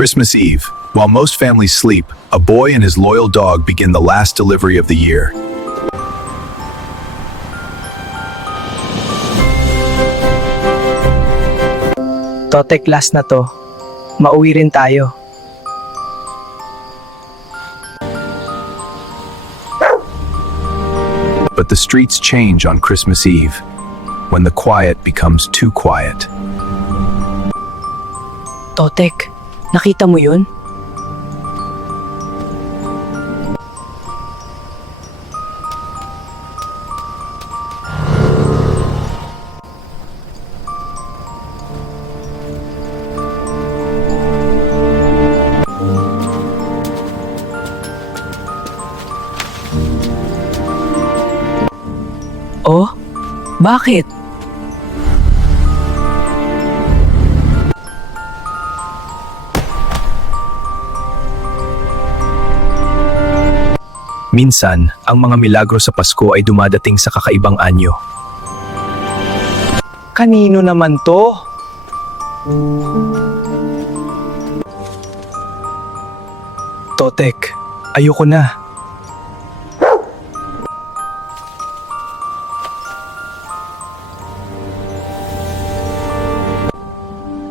Christmas Eve. While most families sleep, a boy and his loyal dog begin the last delivery of the year. Totek, last na to. Mauwi rin tayo. But the streets change on Christmas Eve, when the quiet becomes too quiet. Totek, nakita mo yun? Oh, bakit? Minsan, ang mga milagro sa Pasko ay dumadating sa kakaibang anyo. Kanino naman to? Totek, ayoko na.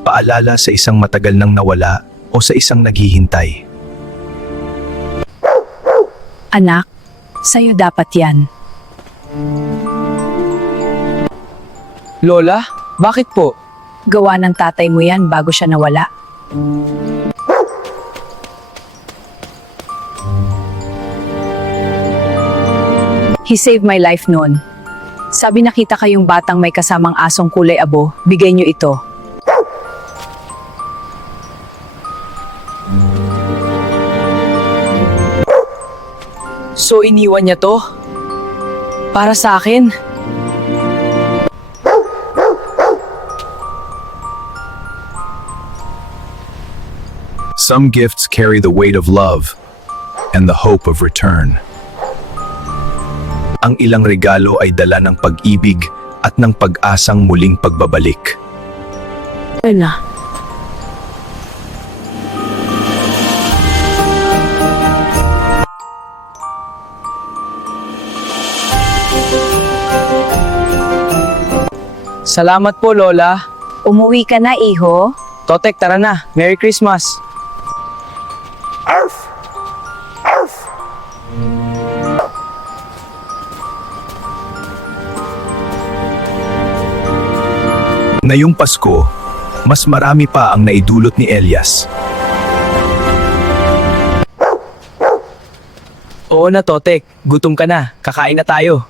Paalala sa isang matagal nang nawala o sa isang naghihintay. Anak, sa'yo dapat yan. Lola, bakit po? Gawa ng tatay mo yan bago siya nawala. He saved my life noon. Sabi nakita kayong batang may kasamang asong kulay abo, bigay niyo ito. So iniwan niya to? Para sa akin? Some gifts carry the weight of love and the hope of return. Ang ilang regalo ay dala ng pag-ibig at ng pag-asang muling pagbabalik. Ella. Salamat po, Lola. Umuwi ka na, iho? Totek, tara na. Merry Christmas. Ngayong Pasko, mas marami pa ang naidulot ni Elias. Oo na, Totek. Gutom ka na. Kakain na tayo.